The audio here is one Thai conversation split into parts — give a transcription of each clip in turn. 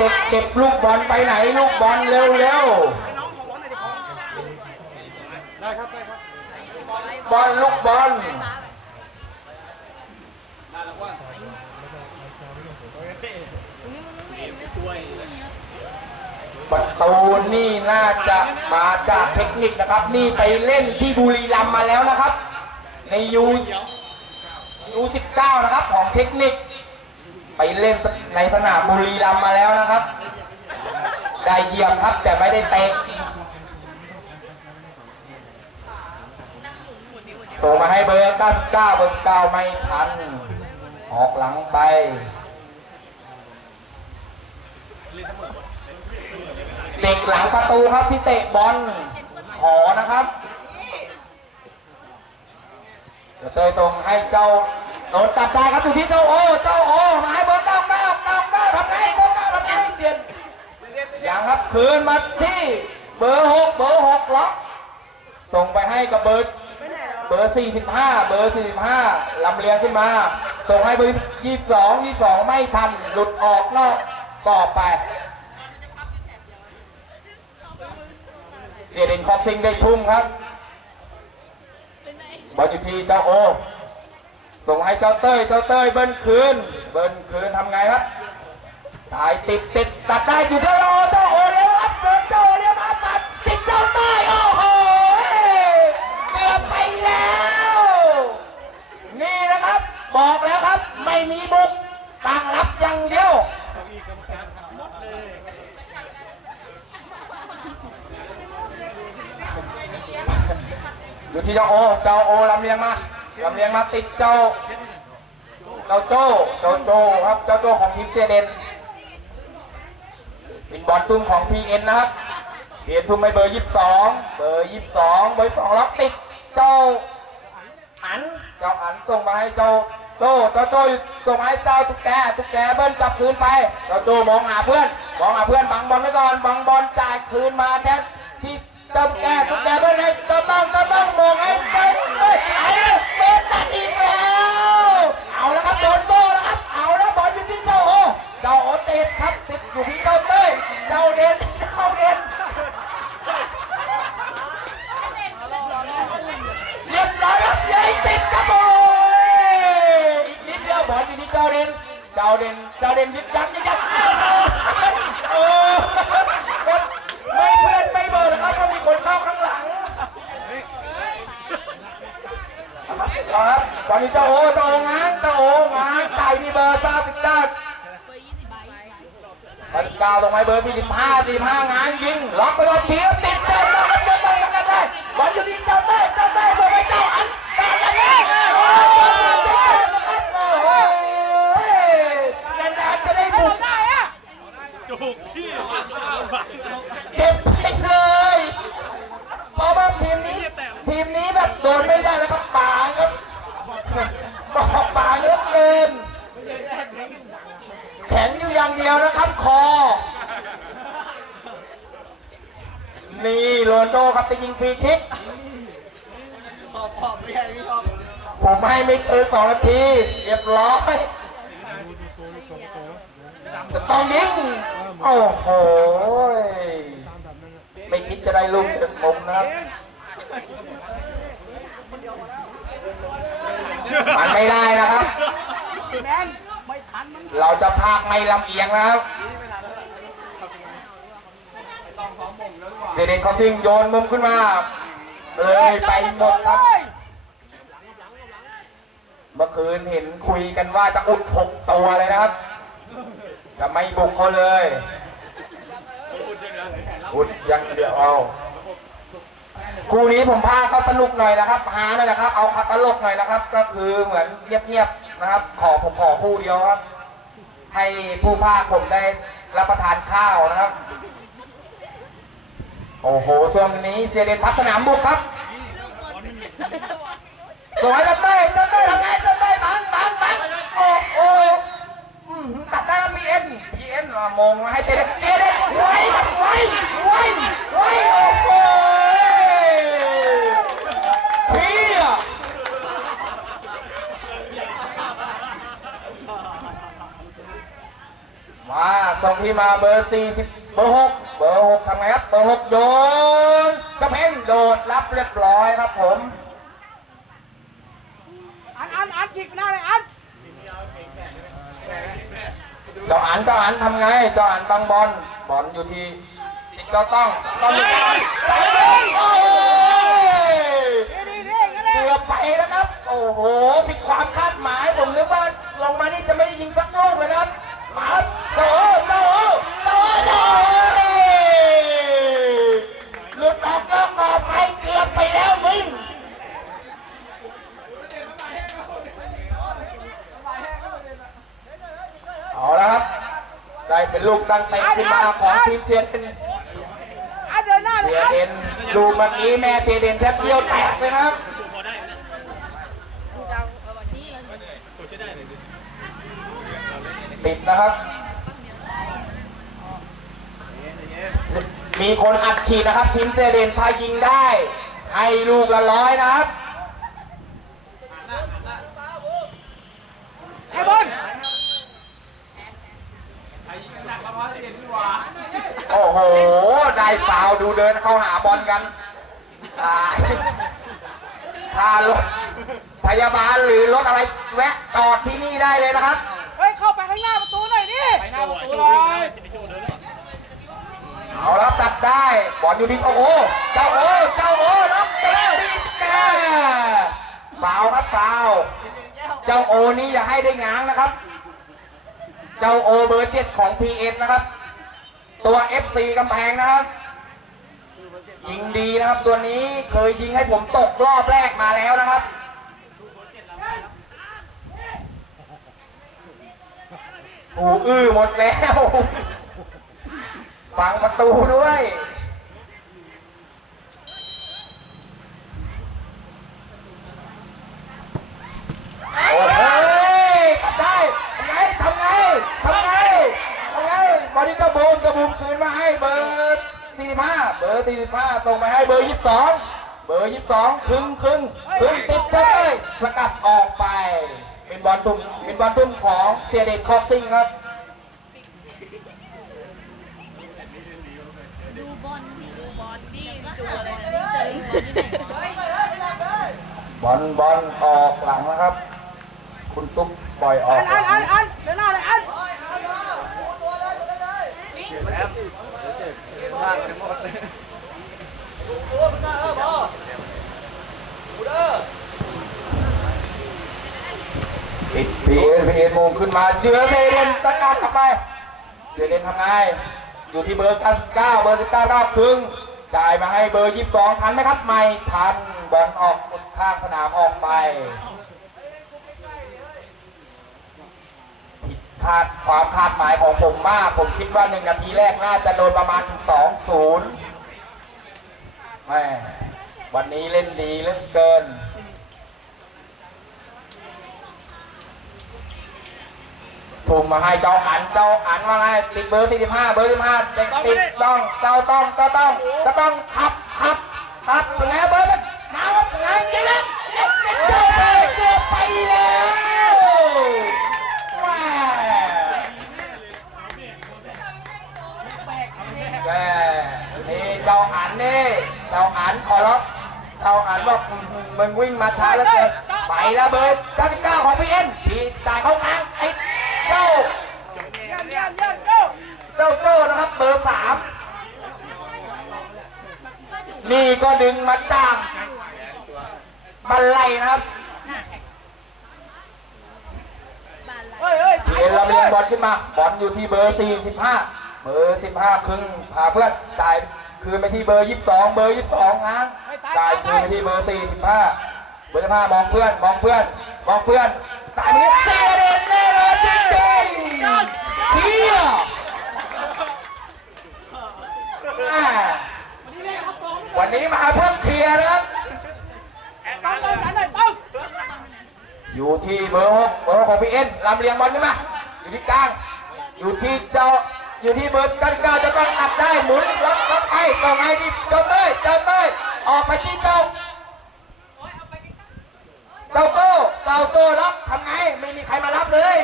เด็กเก็บลูกบอลไปไหนลูกบอลเร็วเร็วบอลลูกบอลประตูนี่น่าจะมาจากเทคนิคนะครับ นี่ไปเล่นที่บุรีรัมย์มาแล้วนะครับ ในยูยูสิบเก้านะครับของเทคนิค ไปเล่นในสนามบุรีรัมย์มาแล้วนะครับ ได้เยี่ยมครับแต่ไม่ได้เตะส่งมาให้เบอร์99เบอร์9ไม่ทัน ออกหลังไปเด็กหลังประตูครับที่เตะบอลขอนะครับเตยตรงให้เจ้า โดนตัดได้ครับอยู่ที่เจ้าโอเจ้าโอมาให้เบอร์เก้าเก้าเก้าเก้าทำไงเบอร์เก้าทำไงเปลี่ยนอย่างครับคืนมาที่เบอร์หกเบอร์หกล็อกส่งไปให้กับเบอร์เบอร์สี่สิบห้าเบอร์สี่สิบห้าลำเลียงขึ้นมา ส่งให้เบอร์ยี่สิบสองยี่สิบสองไม่ทันหลุดออกนอกกรอบไปเดียดินคอปซิงได้ทุ่มครับบอลอยู่ที่เจ้าโอ ส่งให้เจ้าเต้ยเจ้าเต้ยเบิ้ลคืน เบิ้ลคืนทำไงครับตายติดติดตัดได้อยู่เจ้าโอเจ้าโอเลี้ยวครับเดินเจ้าโอเลี้ยวมาตัดติดเจ้าเต้ยโอ้โหเกือบไปแล้ว นี่นะครับ บอกแล้วครับ ไม่มีบุกตั้งรับอย่างเดียวอยู่ที่เจ้าโอเจ้าโอลำเลียงมา ลำเลียงมาติดเจ้า เจ้าโจ้เจ้าโจ้ครับ เจ้าโจ้ของทีมเซเดนเป็นบอลทุ่มของพีเอ็นนะครับพีเอ็นทุ่มไปเบอร์ยี่สิบสองเบอร์ยี่สิบสองเบอร์สองล็อกติดเจ้าอัน เจ้าอันส่งมาให้เจ้าโจ้เจ้าโจ้ส่งมาให้เจ้าตุ๊กแกตุ๊กแกเบิ้ลกลับคืนไป เจ้าโจ้มองหาเพื่อน มองหาเพื่อนบังบอลไว้ก่อนบังบอลจ่ายคืนมาแทนที่เจ้าตุ๊กแกตุ๊กแกเบิ้ลให้เจ้าต้องเจ้าต้องมองให้เจ้าเฮ้ยไอ้เนี่ยเบิ้ลตัดอีกแล้ว เอาแล้วครับโดนโต้แล้วครับ เอาแล้วบอลอยู่ที่เจ้าโอ เจ้าโอติดครับติดอยู่ที่เจ้าเต้ย เจ้าเด่นเจ้าเด่นเรียบร้อยครับยัยติดครับโอ้ยอีกนิดเดียวบอลอยู่ที่เจ้าเด่น เจ้าเด่น เจ้าเด่นยึดยักยึดยักโอ้ไม่เพื่อนไม่เบอร์นะครับเพราะมีคนเข้าข้างหลัง เอาครับตอนนี้เจ้าโอเจ้าโองานเจ้าโองานไก่ที่เบอร์เก้าสิบเก้าเบอร์เก้าตรง ไหนเบอร์ที่สิบห้าสิบห้างานยิงล็อกไปรอบเทียติดเจ้าเจ้เจ้าเจ้าเจ้าได้บอลอยู่ที่เจ้าเต้เจ้าเต้ส่งไปเจ้าอันเจ้าอันเลยโอ้ยโอ้โหนานจะได้บุกจุกที่เก็บไปเลยเพราะว่าทีมนี้ ทีมนี้แบบโดนไม่ได้แล้วครับป่าครับบอกป่าเลือเกินแข็งอยู่อย่างเดียวนะครับคอ นี่โรนลโดครับจะยิงฟรีคิกขอบขอบไม่ใช่พี่ชอบผมให้ไม่เกินสองนาทีเรียบร้อยจะต้องยิงโอ้โหไม่คิดจะได้ลูกจากผมนะครับมันไม่ได้นะครับ เราจะพากไม่ลำเอียงนะครับ เด็กๆเขาทิ้งโยนมุมขึ้นมาเลยไปหมดครับ เมื่อคืนเห็นคุยกันว่าจะอุดหกตัวเลยนะครับ จะไม่บุกเขาเลยอุดอยังเดียวเอาคู่นี้ผมพาเขาสนุกหน่อยนะครับหาหน่อยนะครับ เอาคัตลกหน่อยนะครับ ก็คือเหมือนเงียบๆนะครับ ขอผมขอคู่เดียวครับ ให้ผู้ภาคผมได้รับประทานข้าวนะครับ โอ้โหช่วงนี้เสียเดนพัฒสนามบุกครับสวยจะเต้ยจะเต้ทำไงจะเต้บังบังบังโอ้โหอืมตัดหน้าพีเอ็นพีเอ็นมองมาให้เตะเตะได้ไวครับไวไวไวโอ้โหเพียมาส่งที่มาเบอร์สี่สิบเบอร์หก เบอร์หกทำไงครับ เบอร์หกโยนกระเพงโดดรับเรียบร้อยครับผม อันอันอันฉีกไปหน้าเลยอันเจ้าอันเจ้าอันทำไง เจ้าอันบังบอล บอลอยู่ที่ติดก็ต้องต้องอยู่ที่โอ้ยนี่นี่นี่กันเลยเกือบไปแล้วครับ โอ้โห ผิดความคาดหมาย ผมนึกว่าลงมานี่จะไม่ได้ยิงสักลูกเลยนะครับมาครับโจ้โจ้โจ้โจ้หลุดออกนอกกรอบไปเกือบไปแล้วมึง เอาละครับ ได้ เป็นลูกตั้งเตะขึ้นมาของทีมเซียนเป็นอันเดินหน้าเลยเสียอันเด่นลูกเมื่อกี้แม่เสียเด่นแทบเยี่ยวแตกเลยนะครับติดนะครับ มีคนอัดฉีดนะครับ ทีมเสียเด่นพายิงได้ ให้ลูกละร้อยนะครับ ไอ้บอล โอ้โห ได้ฟาวล์ดูเดินเข้าหาบอลกันตายถ้ารถพยาบาลหรือรถอะไรแวะจอดที่นี่ได้เลยนะครับ เฮ้ยเข้าไปข้างหน้าประตูหน่อยดิหน้าประตูเลยเอาแล้วตัดได้บอลอยู่ที่โอ้โหเจ้าโอ้เจ้าโอ้ล็อกติดติดแกฟาวล์ครับฟาวล์เจ้าโอนี้อย่าให้ได้ง้างนะครับ เจ้าโอเบอร์เจ็ดของพีเอนะครับ ตัว F4 กำแพงนะครับ ยิงดีนะครับตัวนี้เคยยิงให้ผมตกรอบแรกมาแล้วนะครับอูอื้อหมดแล้ว ฟังประตูด้วย โอ้ยทำได้ทำไงทำไงทำไงทำไงบอดี้กระบูมกระบูมคืนมาให้เบอร์45เบอร์45 ส่งไปให้เบอร์22เบอร์22ครึ่งครึ่งครึ่งติดเต้ยสกัดออกไป เป็นบอลทุ่มเป็นบอลทุ่มของเสียเดชคอฟซิงครับดูบอลดูบอลนี่ดูอะไรนะนี่เจออีกคนที่ไหนบอลบอลออกหลังนะครับ คุณตุ๊กปล่อยอออักนหอัลันอันงอันเดินหน้าเลยอันลากไปหมดเลย ปิดพีเอ็นพีเอ็นโม งขึ้นมาเจือเซเดนสกัดเข้าไปเซเดนทำไงอยู่ที่เบอร์9เบอร์19รอบครึ่งจ่ายมาให้เบอร์22ทันไหมครับไม่ทันบอลออกข้างสนามออกไปผิดคาดความคาดหมายของผมมาก ผมคิดว่าหนึ่งนาทีแรกน่าจะโดนประมาณ 2-0แม่วันนี้เล่นดีเหลือเกิน ถูกมาให้เจ้าอันเจ้าอันว่าไงติดเบอร์สี่สิบห้าเบอร์สิบห้าติดติดต้องเจ้าต้องเจ้าต้องเจ้าต้องขับขับขับยังไงเบอร์มันน้ำยังไงยังไงเจ้าไปเกือบไปแล้วแม่แกนี่เจ้าอันนี่เจ้าอันขอรับเจ้าอันบอกมึงวิ่งมาช้าแล้วเกินไปแล้วเบอร์99ของพี่เอ็นที่จ่ายเข้ากลาง เจ้าเยี่ยมเจ้าโจ้นะครับเบอร์สามนี่ก็ดึงมาจ้ากบันไลนะครับเฮ้ยเฮ้ยเอ็นเราเรียนบอลขึ้นมาบอลอยู่ที่เบอร์สี่สิบห้าเบอร์สิบห้าครึ่งพาเพื่อนจ่ายคืนไปที่เบอร์ยี่สิบสองเบอร์ยี่สิบสองฮะจ่ายคืนไปที่เบอร์สี่สิบห้า เบอร์ห้ามองเพื่อนมองเพื่อนมองเพื่อนจ่ายนี้เสียเด่นแน่นอนจริงๆเที่ยวันนี้มาเพิ่มเคลียร์นะครับต้องต้องอันหน่อยต้องอยู่ที่เบอร์หกเบอร์หกของพี่เอ็นลำเลียงบอลขึ้นมาอยู่ที่กลาง อยู่ที่เจ้าอยู่ที่เบอร์กันกาจะต้องอัดได้หมุนล็อกล็อกไปต่อไงที่เจ้าเต้ยเจ้าเต้ยออกไปที่เจ้า เจ้าโตเจ้าโตรับทำไง ไม่มีใครมารับเลย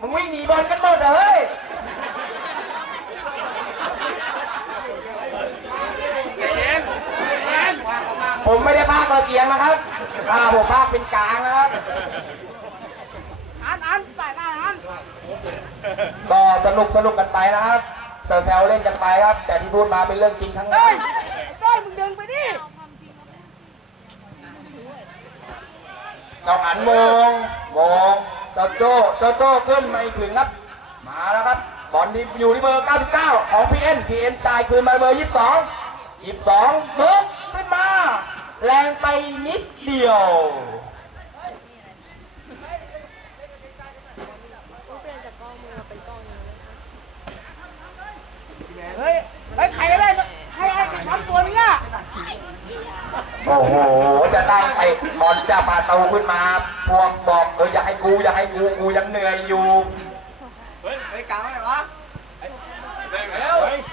มึงวิ่งหนีบอลกันหมดเหรอเฮ้ยผมไม่ได้พากตะเกียงนะครับพาผมพากเป็นกลางนะครับ อันอันใส่หน้าอันก็สนุกสนุกกันไปนะครับแซวเล่นกันไปครับ แต่ที่พูดมาเป็นเรื่องจริงทั้งนั้นเอ้ไอ้ยมึงดึงไปดิ เจ้าอันมองมองเจ้าโจ้เจ้าโจ้ขึ้นมาอีกถึงครับ มาแล้วครับ บอลที่อยู่ที่เบอร์ 99 ของ PN PN จ่ายคืนมาเบอร์ 22 22ลุกขึ้นมา แรงไปนิดเดียวเปลี่ยนจากกล้องมือเป็นกล้องนี้เฮ้ย เฮ้ย ใครก็ได้ให้ไอ้กระชับตัวนี้อะ โอ้โห จะตั้งไอ้บอลจะปาตูขึ้นมา พวกบอกเอออย่าให้กูอย่าให้กูกูยังเหนื่อยอยู่ เฮ้ยเฮ้ยกลางไหนวะ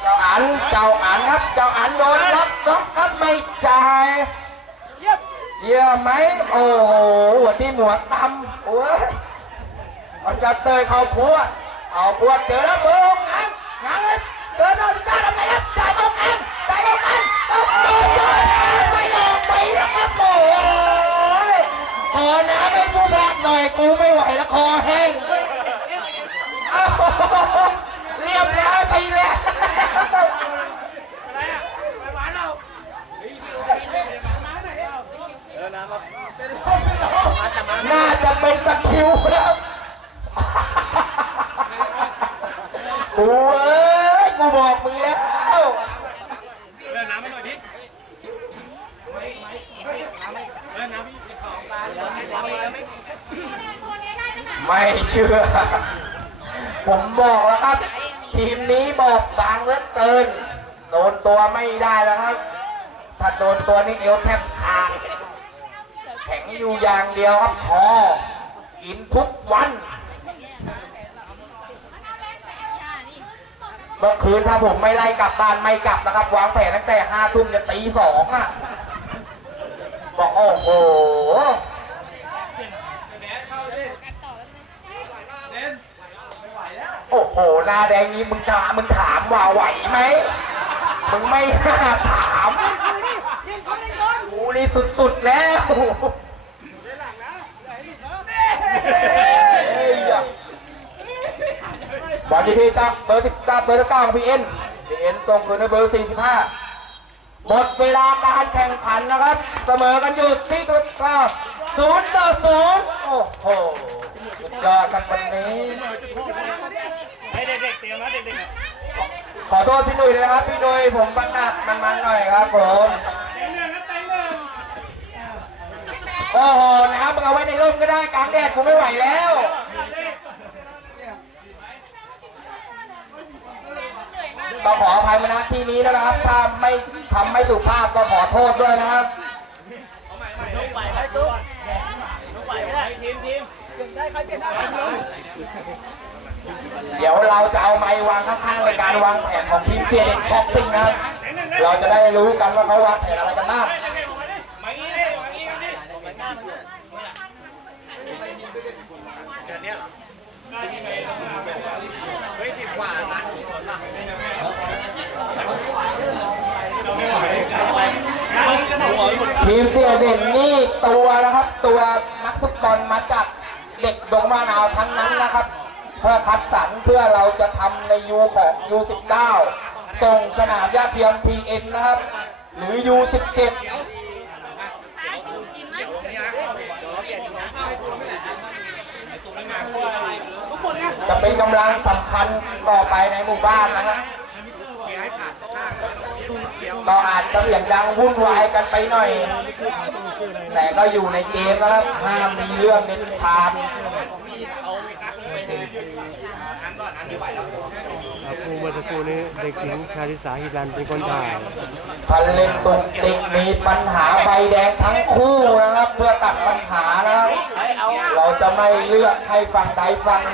เจ้าอัน เจ้าอันครับ เจ้าอันโดนล็อกล็อกครับไม่จ่ายเยี่ยมไหม โอ้โหหัวที่หัวตำโอ้ยมันจะเตยเขาพวดเอาพวดเจอแล้วโบงงันงันเลยเจอตอนจ้าทำไงครับจ่ายตรงอันจ่ายตรงอันต้องโดนโดน ไม่ออกไปแล้วครับโอ้ยขอน้ำให้ผู้พักหน่อยกูไม่ไหวแล้วคอแห้งอ้าวเรียบร้อยไปแล้ว เออน้ำมา น่าจะเป็นตะคริวครับ กูเอ้ย กูบอกมึงแล้ว เล่นน้ำไม่หน่อยดิเล่นน้ำพี่ ไม่ เชื่อ ผมบอกแล้วครับ ทีมนี้บอกบางเหลือเกินโดนตัวไม่ได้แล้วครับ ถ้าโดนตัวนี่เอวแทบขาดแข็งอยู่อย่างเดียวครับคอกินทุกวันเมื่อคืนถ้าผมไม่ไล่กลับบ้านไม่กลับนะครับ วางแผนตั้งแต่ห้าทุ่มจะตีสองอะบอกโอ้โห โอ้โหหน้าแดงนี้มึงจะมึงถามว่าไหวไหมมึงไม่น่าถามยิงเขาเล่นโดนกูนี่สุดๆแล้วเฮ้ยอะบอลที่พี่จับเบอร์สิบจับเบอร์เก้าของพี่เอ็นพี่เอ็นส่งคืนให้เบอร์สี่สิบห้าหมดเวลาการแข่งขันนะครับ เสมอกันอยู่ที่ตัวกลางศูนย์ต่อศูนย์โอ้โหสุดยอดครับวันนี้ให้ เด็กๆเตรียมนะเด็กๆอะขอโทษพี่หนุ่ยด้วยนะครับ พี่หนุ่ยผมบังหนักมันๆหน่อยครับผมโอ้โหน้ำมึงเอาไว้ในร่มก็ได้กลางแดดผมไม่ไหวแล้วก็ขออภัยมาณที่นี้นะครับถ้าไม่ทำไม่สุภาพก็ขอโทษด้วยนะครับลูกไหวไหมตุ๊กลูกไหวไม่ได้ทีมทีมได้ใครเปลี่ยนได้ใครลง เดี๋ยวเราจะเอาไม้วางข้างๆในการวางแผนของทีมเซียเด็กบ็อกซิงนะครับ เราจะได้รู้กันว่าเขาวางแผนอะไรกันบ้างมางี้ดิมางี้กันดิมาหน้ามันด้วยเดี๋ยวนี้กันคนป่ะทีมเสียเด่นนี่ตัวนะครับ ตัวนักฟุตบอลมาจากเด็กดงมะนาวทั้งนั้นนะครับ เพื่อคัดสรรเพื่อเราจะทำในยูของ U19 ส่งสนามยาเทียม PN นะครับ หรือ U17 จะเป็นกำลังสำคัญต่อไปในหมู่บ้านนะครับก็อาจจะเสียงดังวุ่นวายกันไปหน่อย แต่ก็อยู่ในเกมนะครับห้ามมีเรื่องเด็ดขาด ครูเมื่อสักครู่นี้เด็กหญิงชาลิสาฮิรันเป็นคนถ่ายพันเล่นตุกติกมีปัญหาใบแดงทั้งคู่นะครับ เพื่อตัดปัญหานะครับ เราจะไม่เลือกให้ฝั่งใดฝั่งหนึ่ง